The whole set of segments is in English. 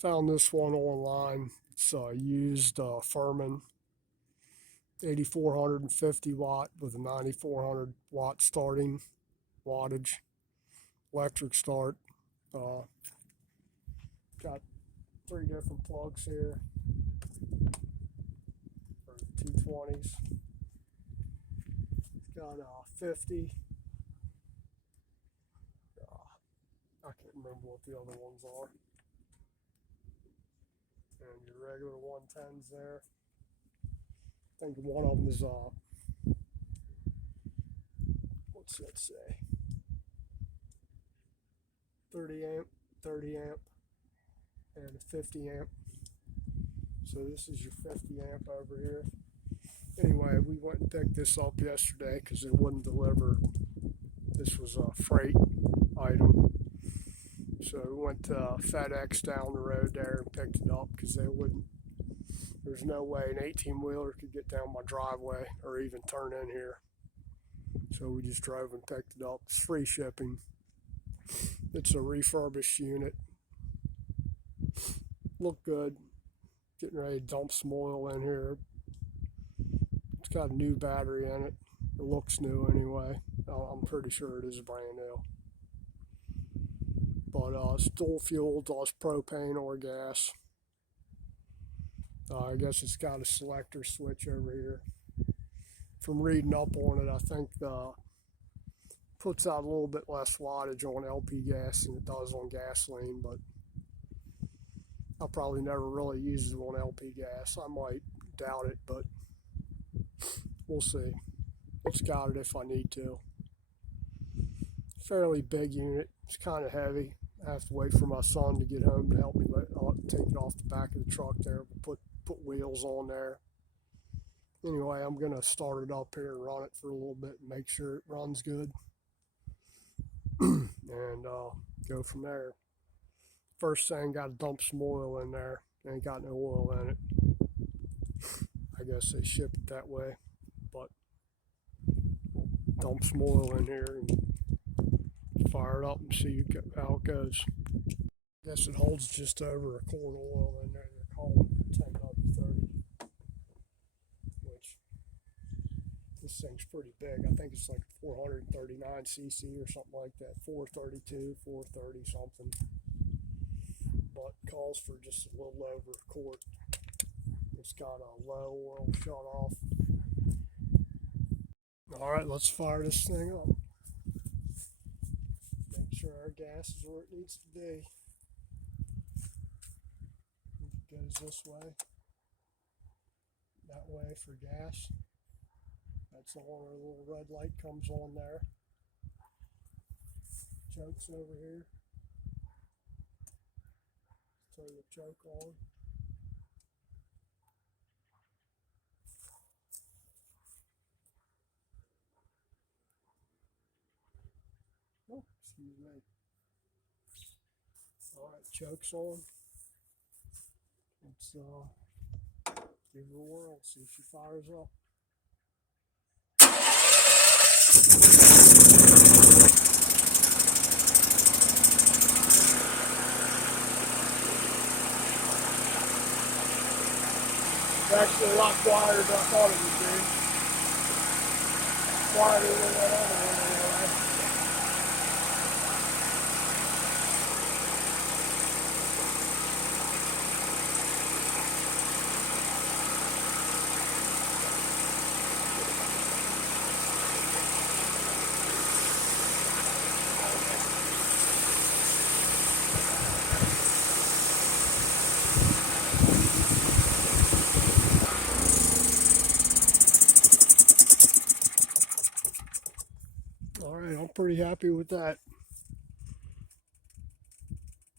Found this one online. It's a used Firman 8450 watt with a 9400 watt starting wattage, electric start. Got 3 different plugs here for 220s. It's got a 50. I can't remember what the other ones are. And your regular 110s there. I think one of them is what's that say? 30 amp, and a 50 amp. So this is your 50 amp over here. Anyway, we went and picked this up yesterday because it wouldn't deliver. This was a freight item. So we went to Fedex down the road there and picked it up because they wouldn't. There's no way an 18-wheeler could get down my driveway or even turn in here. So we just drove and picked it up. It's free shipping. It's a refurbished unit. Look good. Getting ready to dump some oil in here. It's got a new battery in it. It looks new anyway. I'm pretty sure it is brand new. But it's dual fuel, does propane or gas. I guess it's got a selector switch over here. From reading up on it, I think puts out a little bit less wattage on LP gas than it does on gasoline, but I'll probably never really use it on LP gas. I might, doubt it, but we'll see. It's got it if I need to. Fairly big unit. It's kind of heavy. I have to wait for my son to get home to help me take it off the back of the truck there, put wheels on there. Anyway, I'm going to start it up here and run it for a little bit and make sure it runs good. And go from there. First thing, got to dump some oil in there. Ain't got no oil in it. I guess they ship it that way. But dump some oil in here and fire it up and see how it goes. I guess it holds just over a quart of oil in there. They're calling it 10W30, which this thing's pretty big. I think it's like 439 cc or something like that. 432, 430 something. But calls for just a little over a quart. It's got a low oil shut off. Alright, let's fire this thing up. Make sure our gas is where it needs to be. It goes this way. That way for gas. That's the one where the little red light comes on there. Choke's over here. Turn the choke on. Oh, excuse me. Alright, choke's on. Let's give her a whirl, see if she fires up. It's actually a lot quieter than I thought it would be. Quieter than that other one anyway. Alright, I'm pretty happy with that.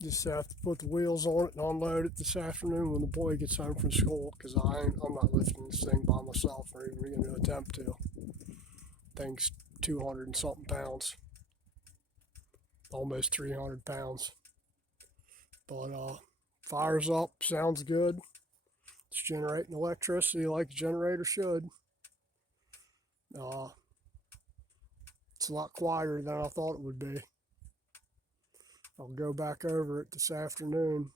Just have to put the wheels on it and unload it this afternoon when the boy gets home from school, because I'm not lifting this thing by myself or even going to attempt to. Thing's 200 and something pounds. Almost 300 pounds. But fires up, sounds good. It's generating electricity like a generator should. It's a lot quieter than I thought it would be. I'll go back over it this afternoon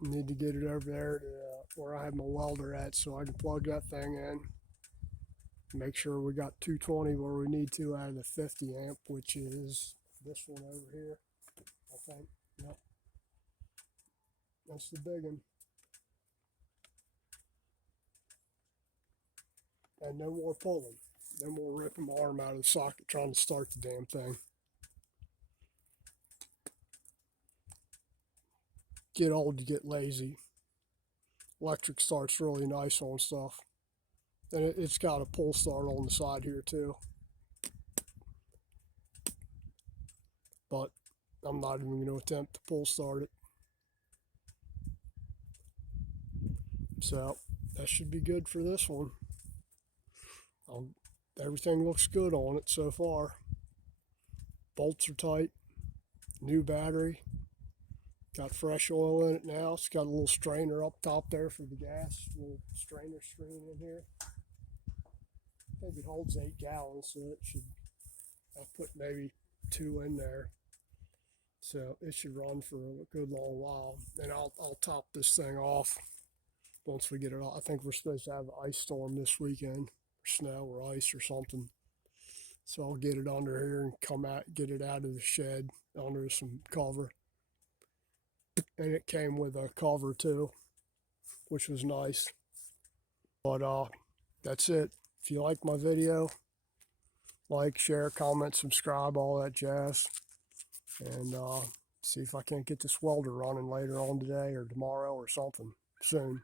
Need to get it over there to where I have my welder at so I can plug that thing in. Make sure we got 220 where we need to out of the 50 amp, which is this one over here, I think. Yep. That's the big one. And no more pulling. No more ripping my arm out of the socket trying to start the damn thing. Get old, you get lazy. Electric starts really nice on stuff. And it's got a pull start on the side here too. But I'm not even going to attempt to pull start it. So that should be good for this one. Everything looks good on it so far. Bolts are tight. New battery. Got fresh oil in it now. It's got a little strainer up top there for the gas. Little strainer screen in here. I think it holds 8 gallons, so it should. I'll put maybe 2 in there. So it should run for a good long while. And I'll top this thing off once we get it off. I think we're supposed to have an ice storm this weekend, or snow or ice or something. So I'll get it under here and get it out of the shed under some cover. And it came with a cover too, which was nice. But that's it. If you like my video, like, share, comment, subscribe, all that jazz. And see if I can't get this welder running later on today or tomorrow or something soon.